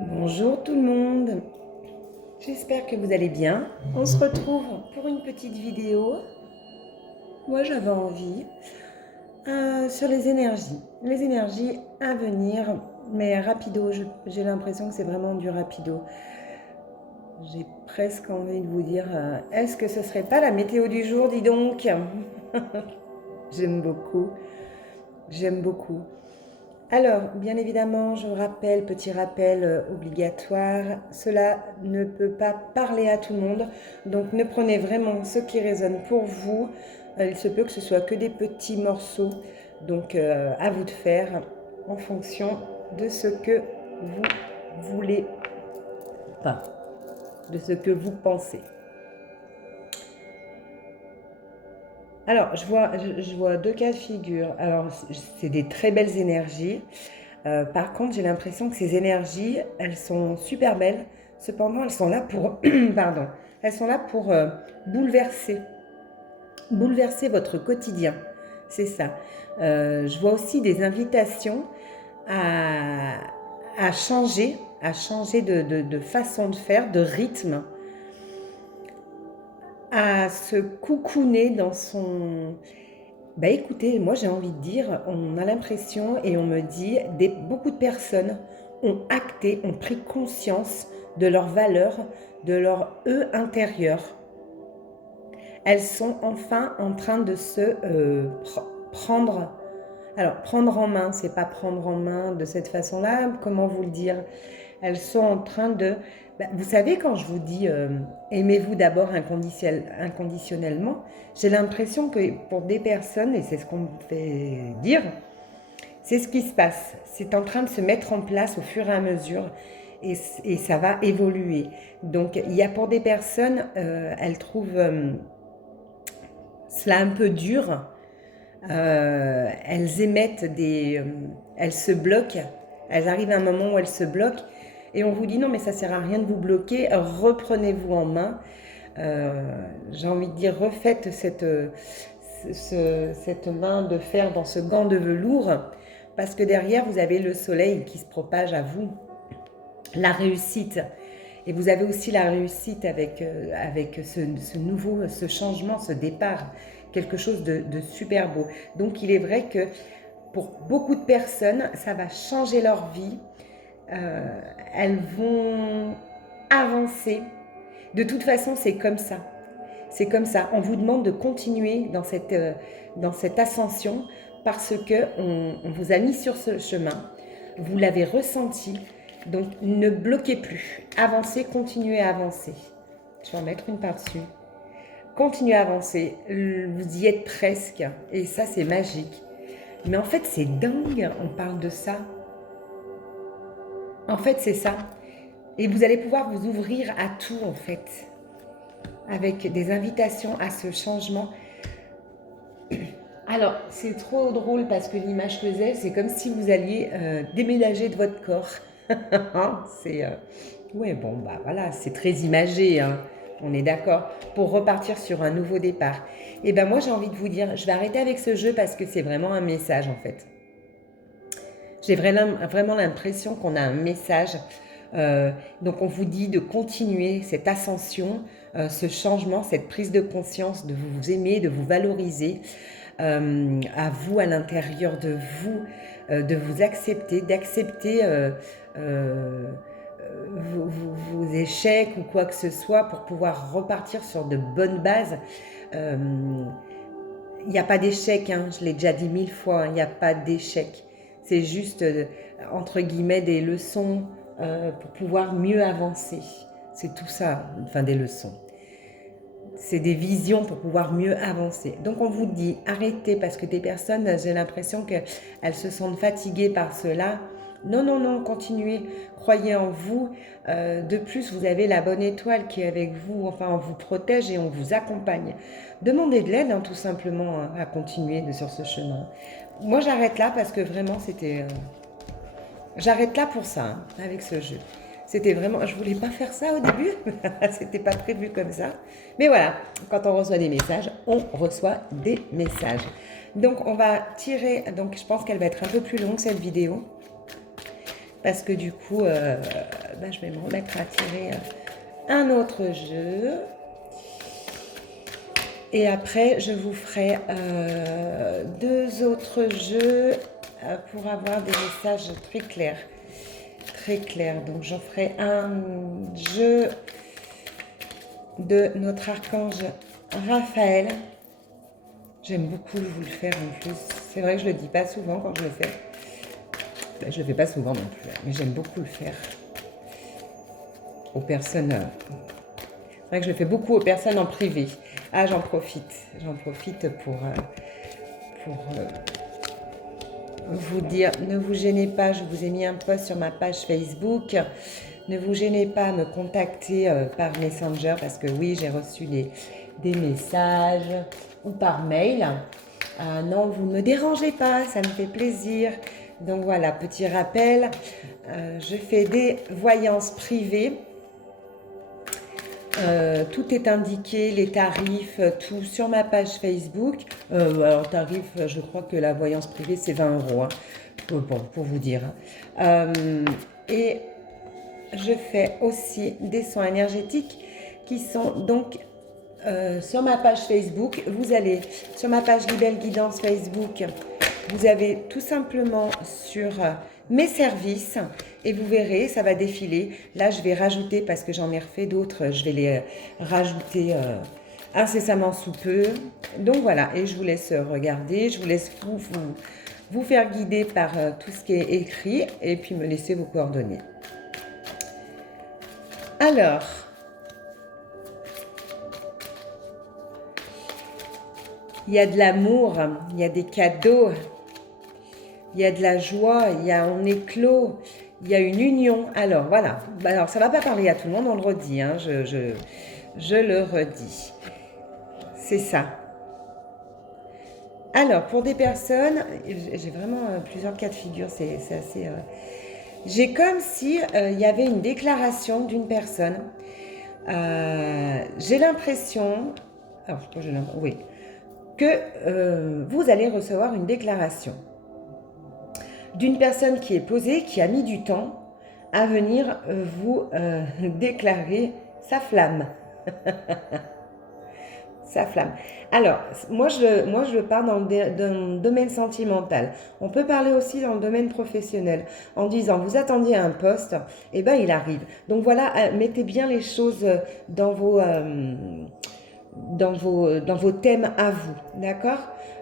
Bonjour tout le monde, j'espère que vous allez bien. On se retrouve pour une petite vidéo. Moi j'avais envie sur les énergies à venir, mais rapido. J'ai l'impression que c'est vraiment du rapido. J'ai presque envie de vous dire, est-ce que ce serait pas la météo du jour, dis donc. J'aime beaucoup, j'aime beaucoup. Alors, bien évidemment, je rappelle, petit rappel obligatoire, cela ne peut pas parler à tout le monde, donc ne prenez vraiment ce qui résonne pour vous. Il se peut que ce soit que des petits morceaux, donc à vous de faire en fonction de ce que vous voulez, enfin, de ce que vous pensez. Alors, je vois deux cas de figure. Alors, c'est des très belles énergies. Par contre, j'ai l'impression que ces énergies, elles sont super belles. Cependant, elles sont là pour, pardon, elles sont là pour bouleverser votre quotidien. C'est ça. Je vois aussi des invitations à changer de façon de faire, de rythme, à se coucouner dans son... Bah écoutez, moi j'ai envie de dire, on a l'impression et on me dit, beaucoup de personnes ont acté, ont pris conscience de leur valeur, de leur eux intérieur. Elles sont enfin en train de se prendre. Alors prendre en main, c'est pas prendre en main de cette façon-là, comment vous le dire? Elles sont en train de... vous savez, quand je vous dis aimez-vous d'abord inconditionnellement, j'ai l'impression que pour des personnes, et c'est ce qu'on me fait dire, c'est ce qui se passe. C'est en train de se mettre en place au fur et à mesure et ça va évoluer. Donc, il y a pour des personnes, elles trouvent cela un peu dur. Elles émettent elles se bloquent. Elles arrivent à un moment où elles se bloquent. Et on vous dit non, mais ça sert à rien de vous bloquer, reprenez-vous en main. J'ai envie de dire, refaites cette main de fer dans ce gant de velours, parce que derrière, vous avez le soleil qui se propage à vous, la réussite. Et vous avez aussi la réussite avec ce changement, ce départ, quelque chose de super beau. Donc il est vrai que pour beaucoup de personnes, ça va changer leur vie. Elles vont avancer. De toute façon, c'est comme ça. C'est comme ça. On vous demande de continuer dans cette ascension parce qu'on vous a mis sur ce chemin. Vous l'avez ressenti. Donc, ne bloquez plus. Avancez, continuez à avancer. Je vais en mettre une par-dessus. Continuez à avancer. Vous y êtes presque. Et ça, c'est magique. Mais en fait, c'est dingue. On parle de ça. En fait, c'est ça. Et vous allez pouvoir vous ouvrir à tout, en fait. Avec des invitations à ce changement. Alors, c'est trop drôle parce que l'image que j'ai, c'est comme si vous alliez déménager de votre corps. C'est... ouais, bon, bah voilà, c'est très imagé, hein. On est d'accord, pour repartir sur un nouveau départ. Et ben moi, j'ai envie de vous dire, je vais arrêter avec ce jeu parce que c'est vraiment un message, en fait. J'ai vraiment l'impression qu'on a un message. Donc on vous dit de continuer cette ascension, ce changement, cette prise de conscience, de vous aimer, de vous valoriser, à vous, à l'intérieur de vous, de vous accepter, d'accepter vos échecs ou quoi que ce soit pour pouvoir repartir sur de bonnes bases. Il n'y a pas d'échec, hein, je l'ai déjà dit 1000 fois, il n'y a pas d'échec. C'est juste, entre guillemets, des leçons pour pouvoir mieux avancer. C'est tout ça, enfin des leçons. C'est des visions pour pouvoir mieux avancer. Donc on vous dit, arrêtez, parce que des personnes, j'ai l'impression qu'elles se sentent fatiguées par cela. Non, non, non, continuez, croyez en vous. De plus, vous avez la bonne étoile qui est avec vous, enfin on vous protège et on vous accompagne. Demandez de l'aide, hein, tout simplement, hein, à continuer sur ce chemin. Moi j'arrête là parce que vraiment c'était... J'arrête là pour ça, hein, avec ce jeu. C'était vraiment... Je voulais pas faire ça au début, c'était pas prévu comme ça. Mais voilà, quand on reçoit des messages, on reçoit des messages. Donc on va tirer... Donc je pense qu'elle va être un peu plus longue cette vidéo. parce que du coup, je vais me remettre à tirer un autre jeu. Et après, je vous ferai 2 autres jeux pour avoir des messages très clairs. Très clairs. Donc, j'en ferai un jeu de notre archange Raphaël. J'aime beaucoup vous le faire en plus. C'est vrai que je ne le dis pas souvent quand je le fais. Je ne le fais pas souvent non plus, mais j'aime beaucoup le faire aux personnes. C'est vrai que je le fais beaucoup aux personnes en privé. Ah, j'en profite. J'en profite pour vous dire, ne vous gênez pas, je vous ai mis un post sur ma page Facebook. Ne vous gênez pas à me contacter par Messenger parce que oui, j'ai reçu des messages ou par mail. Non, vous ne me dérangez pas, ça me fait plaisir. Donc voilà, petit rappel, je fais des voyances privées. Tout est indiqué, les tarifs, tout sur ma page Facebook. Alors tarif, je crois que la voyance privée c'est 20 €, hein, pour vous dire. Et je fais aussi des soins énergétiques qui sont donc sur ma page Facebook. Vous allez sur ma page Libelle Guidance Facebook. Vous avez tout simplement sur mes services et vous verrez, ça va défiler. Là, je vais rajouter, parce que j'en ai refait d'autres, je vais les rajouter incessamment sous peu. Donc voilà, et je vous laisse regarder, je vous laisse vous faire guider par tout ce qui est écrit et puis me laisser vos coordonnées. Alors, il y a de l'amour, il y a des cadeaux, il y a de la joie, il y a un éclos, il y a une union. Alors voilà, alors ça ne va pas parler à tout le monde, on le redit, hein, je le redis. C'est ça. Alors, pour des personnes, j'ai vraiment plusieurs cas de figure, c'est assez... J'ai comme si il y avait une déclaration d'une personne. J'ai l'impression, alors j'ai l'impression, oui, que vous allez recevoir une déclaration d'une personne qui est posée, qui a mis du temps à venir vous déclarer sa flamme. Sa flamme. Alors, moi je pars dans le domaine sentimental. On peut parler aussi dans le domaine professionnel en disant vous attendiez un poste, et ben il arrive. Donc voilà, mettez bien les choses dans vos thèmes à vous, d'accord?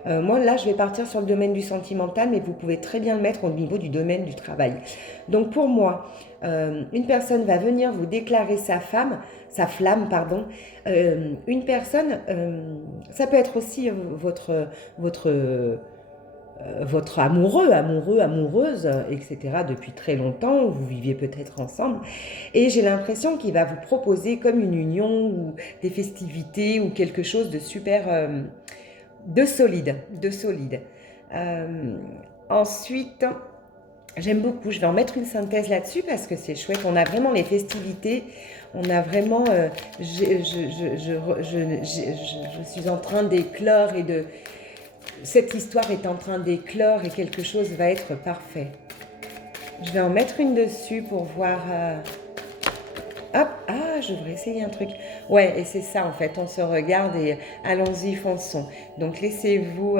Moi là je vais partir sur le domaine du sentimental, mais vous pouvez très bien le mettre au niveau du domaine du travail. Donc pour moi, une personne va venir vous déclarer sa flamme, pardon. Une personne, ça peut être aussi votre amoureux, amoureuse, etc. depuis très longtemps, vous viviez peut-être ensemble, et j'ai l'impression qu'il va vous proposer comme une union ou des festivités ou quelque chose de super, de solide. Ensuite, j'aime beaucoup, je vais en mettre une synthèse là-dessus parce que c'est chouette, on a vraiment les festivités, on a vraiment, je suis en train d'éclore et cette histoire est en train d'éclore et quelque chose va être parfait. Je vais en mettre une dessus pour voir, hop, je voudrais essayer un truc. Ouais, et c'est ça en fait, on se regarde et allons-y, fonçons. Donc laissez-vous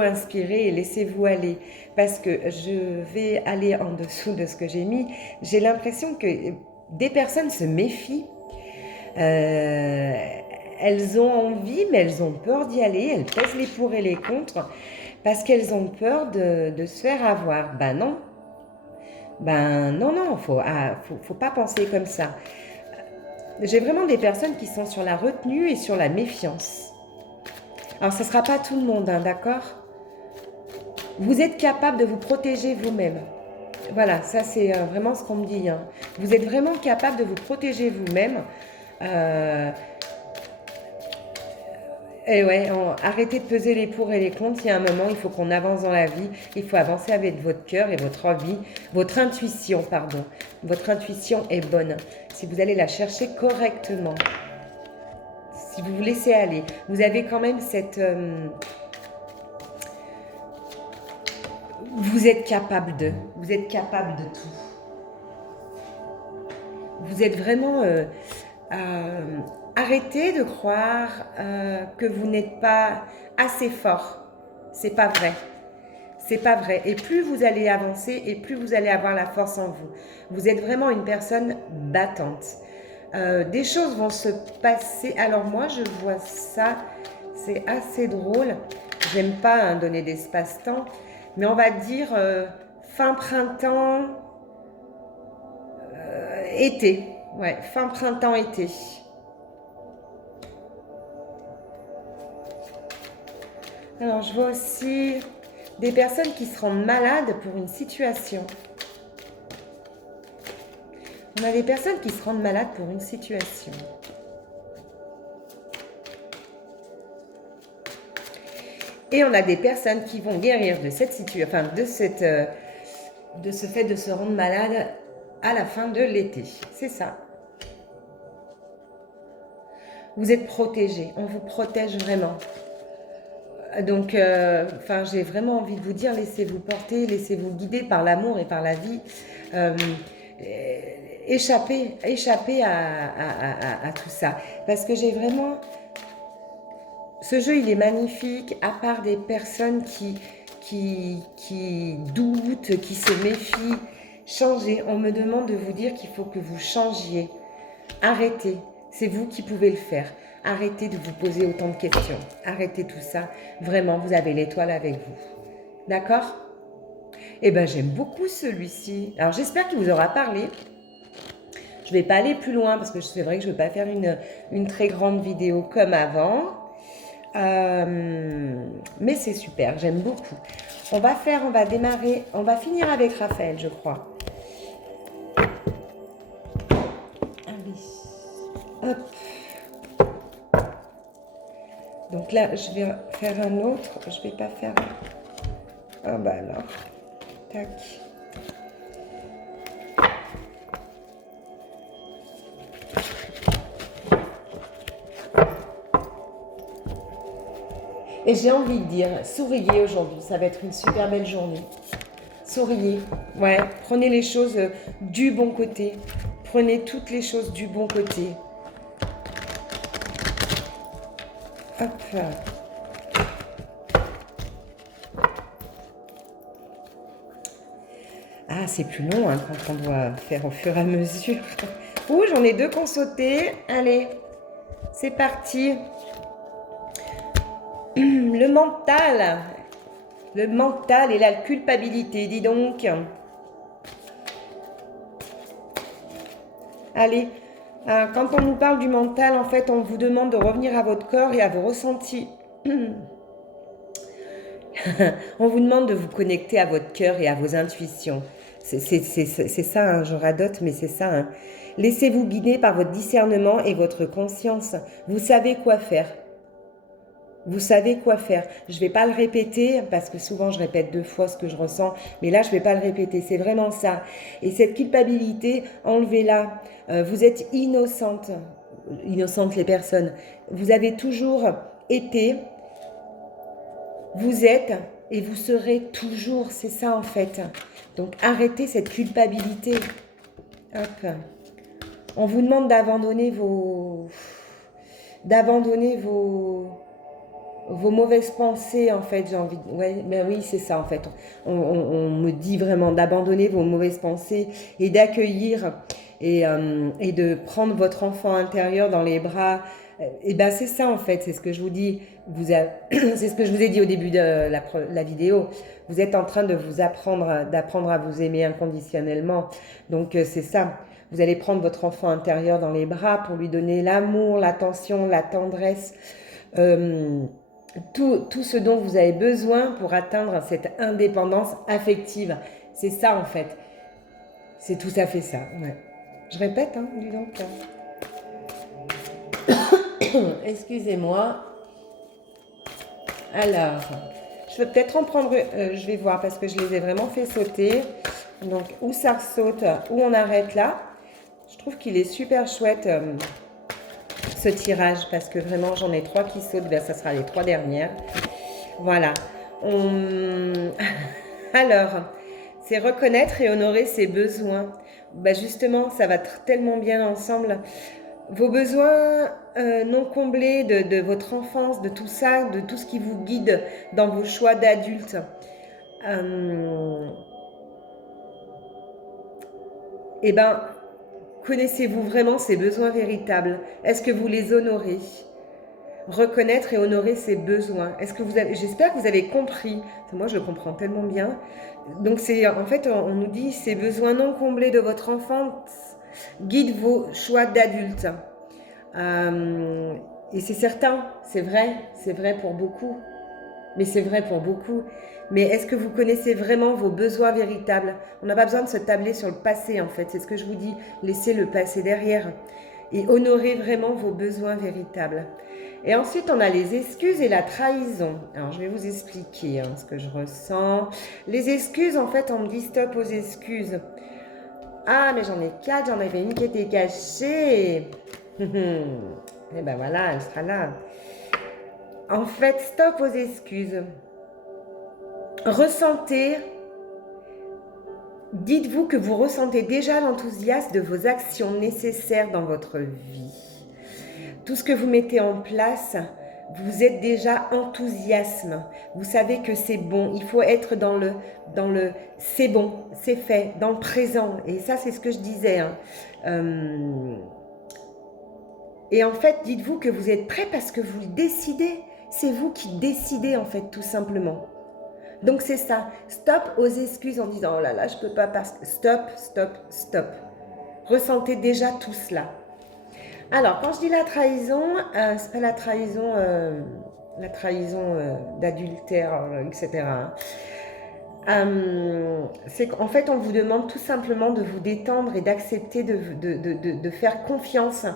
inspirer et laissez-vous aller. Parce que je vais aller en dessous de ce que j'ai mis. J'ai l'impression que des personnes se méfient. Elles ont envie, mais elles ont peur d'y aller. Elles pèsent les pour et les contre parce qu'elles ont peur de se faire avoir. Ben non. Faut pas penser comme ça. J'ai vraiment des personnes qui sont sur la retenue et sur la méfiance. Alors, ce ne sera pas tout le monde, hein, d'accord? Vous êtes capable de vous protéger vous-même. Voilà, ça c'est vraiment ce qu'on me dit. Hein. Vous êtes vraiment capable de vous protéger vous-même. Et ouais, arrêtez de peser les pour et les contre. Il y a un moment, il faut qu'on avance dans la vie. Il faut avancer avec votre cœur et votre envie, votre intuition, pardon. Votre intuition est bonne. Si vous allez la chercher correctement, si vous vous laissez aller, vous avez quand même cette... Vous êtes capable de. Vous êtes capable de tout. Vous êtes vraiment... arrêtez de croire que vous n'êtes pas assez fort. C'est pas vrai. C'est pas vrai. Et plus vous allez avancer et plus vous allez avoir la force en vous. Vous êtes vraiment une personne battante. Des choses vont se passer. Alors moi, je vois ça. C'est assez drôle. J'aime pas donner d'espace-temps. Mais on va dire fin printemps, été. Ouais, fin printemps, été. Alors, je vois aussi des personnes qui se rendent malades pour une situation. On a des personnes qui se rendent malades pour une situation. Et on a des personnes qui vont guérir de cette situation, enfin de ce fait de se rendre malade à la fin de l'été. C'est ça. Vous êtes protégés. On vous protège vraiment. Donc, j'ai vraiment envie de vous dire, laissez-vous porter, laissez-vous guider par l'amour et par la vie. Échappez à tout ça. Parce que j'ai vraiment... Ce jeu, il est magnifique, à part des personnes qui doutent, qui se méfient. Changez. On me demande de vous dire qu'il faut que vous changiez. Arrêtez. C'est vous qui pouvez le faire. Arrêtez de vous poser autant de questions. Arrêtez tout ça. Vraiment, vous avez l'étoile avec vous. D'accord? Eh bien, j'aime beaucoup celui-ci. Alors, j'espère qu'il vous aura parlé. Je ne vais pas aller plus loin parce que c'est vrai que je ne veux pas faire une très grande vidéo comme avant. Mais c'est super, j'aime beaucoup. On va démarrer, on va finir avec Raphaël, je crois. Allez, hop. Donc là, je vais faire un autre. Je vais pas faire... Ah bah alors, tac. Et j'ai envie de dire, souriez aujourd'hui, ça va être une super belle journée. Souriez, ouais, prenez les choses du bon côté. Prenez toutes les choses du bon côté. Hop. Ah, c'est plus long hein, quand on doit faire au fur et à mesure. Ouh, j'en ai deux qui ont sauté. Allez, c'est parti. Le mental et la culpabilité, dis donc. Allez, quand on nous parle du mental, en fait, on vous demande de revenir à votre corps et à vos ressentis. On vous demande de vous connecter à votre cœur et à vos intuitions. C'est ça, hein, je radote, mais c'est ça. Hein. Laissez-vous guider par votre discernement et votre conscience. Vous savez quoi faire. Vous savez quoi faire. Je ne vais pas le répéter parce que souvent je répète 2 fois ce que je ressens. Mais là, je ne vais pas le répéter. C'est vraiment ça. Et cette culpabilité, enlevez-la. Vous êtes innocente. Innocentes les personnes. Vous avez toujours été. Vous êtes et vous serez toujours. C'est ça en fait. Donc arrêtez cette culpabilité. Hop. On vous demande d'abandonner vos mauvaises pensées, en fait, j'ai envie de... Ouais, ben oui, c'est ça, en fait. On me dit vraiment d'abandonner vos mauvaises pensées et d'accueillir et de prendre votre enfant intérieur dans les bras. Et ben c'est ça, en fait, c'est ce que je vous dis. C'est ce que je vous ai dit au début de la vidéo. Vous êtes en train d'apprendre à vous aimer inconditionnellement. Donc, c'est ça. Vous allez prendre votre enfant intérieur dans les bras pour lui donner l'amour, l'attention, la tendresse, tout ce dont vous avez besoin pour atteindre cette indépendance affective. C'est ça en fait. C'est tout à fait ça. Ouais. Je répète, hein, dis donc. Excusez-moi. Alors, je vais peut-être en prendre... je vais voir parce que je les ai vraiment fait sauter. Donc, où ça saute, où on arrête là. Je trouve qu'il est super chouette ce tirage parce que vraiment j'en ai 3 qui sautent. Ben, ça sera les 3 dernières. Voilà. Alors, c'est reconnaître et honorer ses besoins. Bah justement, ça va tellement bien ensemble. Vos besoins non comblés de votre enfance, de tout ça, de tout ce qui vous guide dans vos choix d'adulte. Eh bien, connaissez-vous vraiment ces besoins véritables? Est-ce que vous les honorez? Reconnaître et honorer ses besoins. Est-ce que vous avez, j'espère que vous avez compris. Moi, je le comprends tellement bien. Donc, c'est en fait, on nous dit ces besoins non comblés de votre enfance guident vos choix d'adulte. Et c'est certain, c'est vrai pour beaucoup. Mais c'est vrai pour beaucoup. Mais est-ce que vous connaissez vraiment vos besoins véritables? On n'a pas besoin de se tabler sur le passé, en fait. C'est ce que je vous dis. Laissez le passé derrière. Et honorez vraiment vos besoins véritables. Et ensuite, on a les excuses et la trahison. Alors, je vais vous expliquer ce que je ressens. Les excuses, en fait, on me dit stop aux excuses. Ah, mais j'en ai 4, j'en avais une qui était cachée. Et ben voilà, elle sera là. En fait, stop aux excuses. Ressentez, dites-vous que vous ressentez déjà l'enthousiasme de vos actions nécessaires dans votre vie. Tout ce que vous mettez en place, vous êtes déjà enthousiasme. Vous savez que c'est bon. Il faut être dans le c'est bon, c'est fait, dans le présent. Et ça, c'est ce que je disais. Et en fait, dites-vous que vous êtes prêt parce que vous le décidez. C'est vous qui décidez, en fait, tout simplement. Donc, c'est ça. Stop aux excuses en disant « Oh là là, je peux pas parce que… » Stop, stop, stop. Ressentez déjà tout cela. Alors, quand je dis la trahison, c'est pas la trahison d'adultère, etc. C'est qu'en fait, on vous demande tout simplement de vous détendre et d'accepter de faire confiance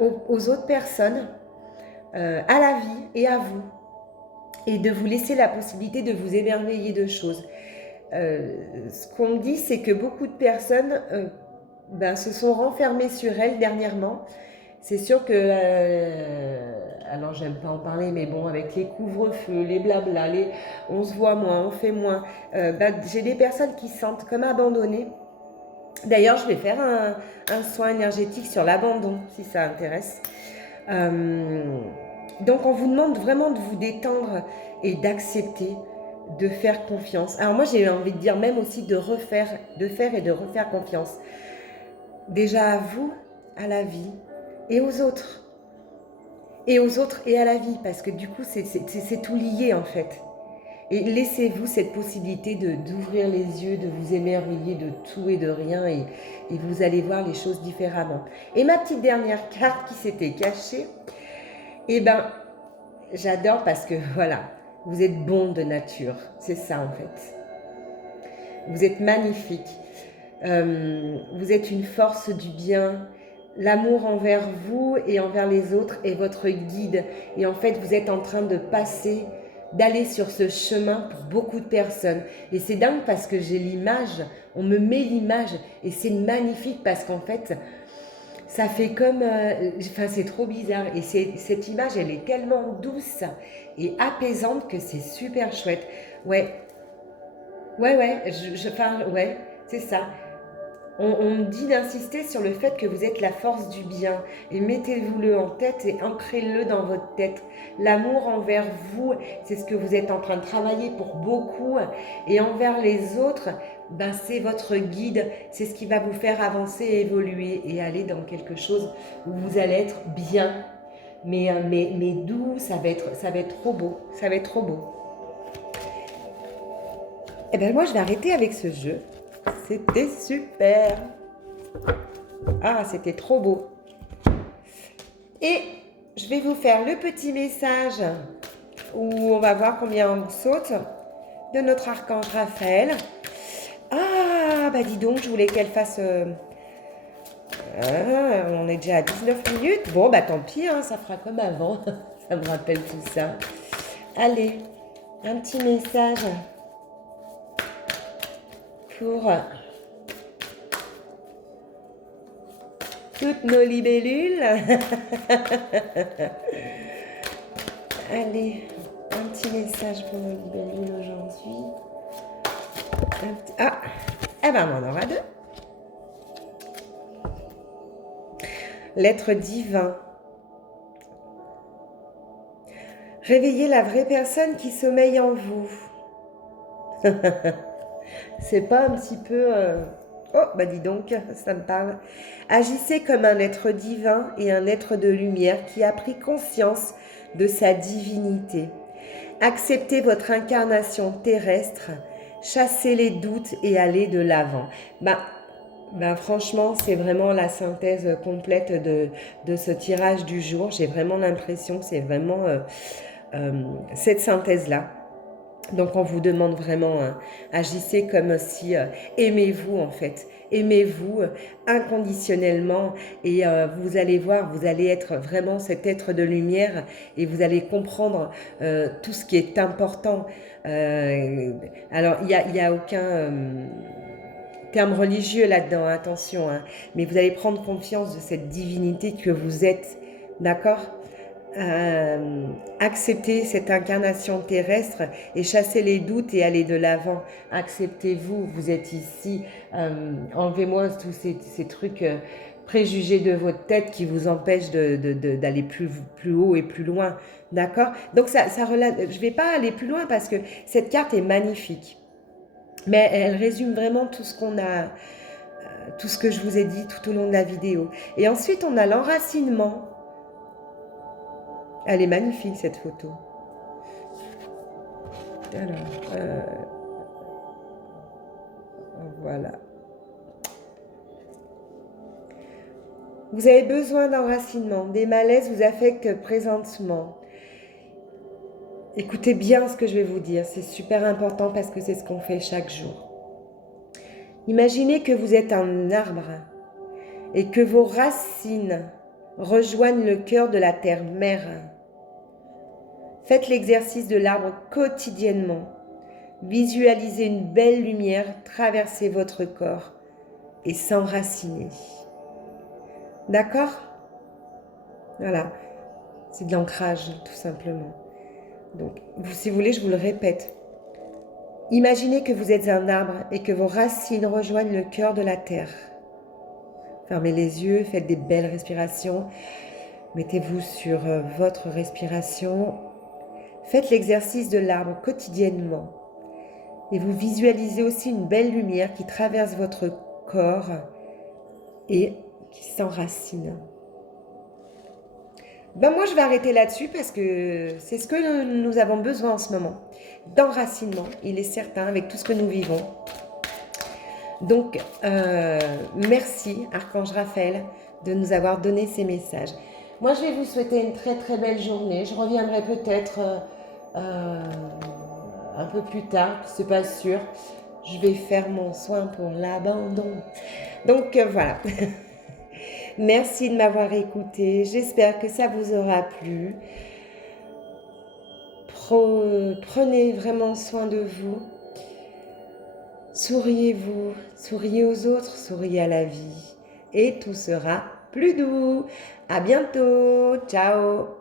aux autres personnes, à la vie et à vous. Et de vous laisser la possibilité de vous émerveiller de choses. Ce qu'on me dit, c'est que beaucoup de personnes se sont renfermées sur elles dernièrement. C'est sûr que, alors j'aime pas en parler, mais bon, avec les couvre-feux, les blabla, on se voit moins, on fait moins, j'ai des personnes qui se sentent comme abandonnées. D'ailleurs, je vais faire un soin énergétique sur l'abandon, si ça intéresse. Donc, on vous demande vraiment de vous détendre et d'accepter, de faire confiance. Alors moi, j'ai envie de dire même aussi de faire et de refaire confiance. Déjà à vous, à la vie et aux autres. Et aux autres et à la vie, parce que du coup, c'est tout lié en fait. Et laissez-vous cette possibilité d'ouvrir les yeux, de vous émerveiller de tout et de rien, et vous allez voir les choses différemment. Et ma petite dernière carte qui s'était cachée, eh ben, j'adore parce que voilà, vous êtes bon de nature, c'est ça en fait. Vous êtes magnifique, vous êtes une force du bien. L'amour envers vous et envers les autres est votre guide. Et en fait, vous êtes en train de passer, d'aller sur ce chemin pour beaucoup de personnes. Et c'est dingue parce que j'ai l'image, on me met l'image et c'est magnifique parce qu'en fait, ça fait comme… c'est trop bizarre. Et cette image, elle est tellement douce et apaisante que c'est super chouette. Ouais, c'est ça. On me dit d'insister sur le fait que vous êtes la force du bien. Et mettez-vous-le en tête et ancrez-le dans votre tête. L'amour envers vous, c'est ce que vous êtes en train de travailler pour beaucoup. Et envers les autres, c'est votre guide. C'est ce qui va vous faire avancer, évoluer et aller dans quelque chose où vous allez être bien. Mais doux, ça va être trop beau. Ça va être trop beau. Eh bien, moi, je vais arrêter avec ce jeu. C'était super. Ah, c'était trop beau. Et je vais vous faire le petit message où on va voir combien on saute de notre archange Raphaël. Ah, dis donc, je voulais qu'elle fasse… on est déjà à 19 minutes. Bon, tant pis, ça fera comme avant. Ça me rappelle tout ça. Allez, un petit message pour toutes nos libellules. Allez, un petit message pour nos libellules aujourd'hui. Ah, eh ben on en aura deux. L'être divin. Réveillez la vraie personne qui sommeille en vous. C'est pas un petit peu... Oh, bah dis donc, ça me parle. Agissez comme un être divin et un être de lumière qui a pris conscience de sa divinité. Acceptez votre incarnation terrestre, chassez les doutes et allez de l'avant. Franchement, c'est vraiment la synthèse complète de ce tirage du jour. J'ai vraiment l'impression que c'est vraiment cette synthèse-là. Donc on vous demande vraiment, agissez comme si, aimez-vous en fait, aimez-vous inconditionnellement et vous allez voir, vous allez être vraiment cet être de lumière et vous allez comprendre tout ce qui est important. Alors il y a aucun terme religieux là-dedans, attention, hein, mais vous allez prendre confiance de cette divinité que vous êtes, d'accord ? Acceptez cette incarnation terrestre et chassez les doutes et allez de l'avant. Acceptez-vous, vous êtes ici. Enlevez-moi tous ces trucs préjugés de votre tête qui vous empêchent d'aller plus haut et plus loin. D'accord ? Donc je ne vais pas aller plus loin parce que cette carte est magnifique. Mais elle résume vraiment tout ce qu'on a, tout ce que je vous ai dit tout au long de la vidéo. Et ensuite, on a l'enracinement. Elle est magnifique cette photo. Alors, voilà. Vous avez besoin d'enracinement. Des malaises vous affectent présentement. Écoutez bien ce que je vais vous dire. C'est super important parce que c'est ce qu'on fait chaque jour. Imaginez que vous êtes un arbre et que vos racines rejoignent le cœur de la terre-mère. Faites l'exercice de l'arbre quotidiennement. Visualisez une belle lumière traverser votre corps et s'enraciner. D'accord ? Voilà, c'est de l'ancrage tout simplement. Donc, si vous voulez, je vous le répète. Imaginez que vous êtes un arbre et que vos racines rejoignent le cœur de la terre. Fermez les yeux, faites des belles respirations. Mettez-vous sur votre respiration. Faites l'exercice de l'arbre quotidiennement. Et vous visualisez aussi une belle lumière qui traverse votre corps et qui s'enracine. Moi, je vais arrêter là-dessus parce que c'est ce que nous avons besoin en ce moment. D'enracinement, il est certain, avec tout ce que nous vivons. Donc, merci, Archange Raphaël, de nous avoir donné ces messages. Moi, je vais vous souhaiter une très très belle journée. Je reviendrai peut-être un peu plus tard, c'est pas sûr. Je vais faire mon soin pour l'abandon. Donc, voilà. Merci de m'avoir écouté. J'espère que ça vous aura plu. Prenez vraiment soin de vous. Souriez-vous, souriez aux autres, souriez à la vie. Et tout sera plus doux. À bientôt. Ciao.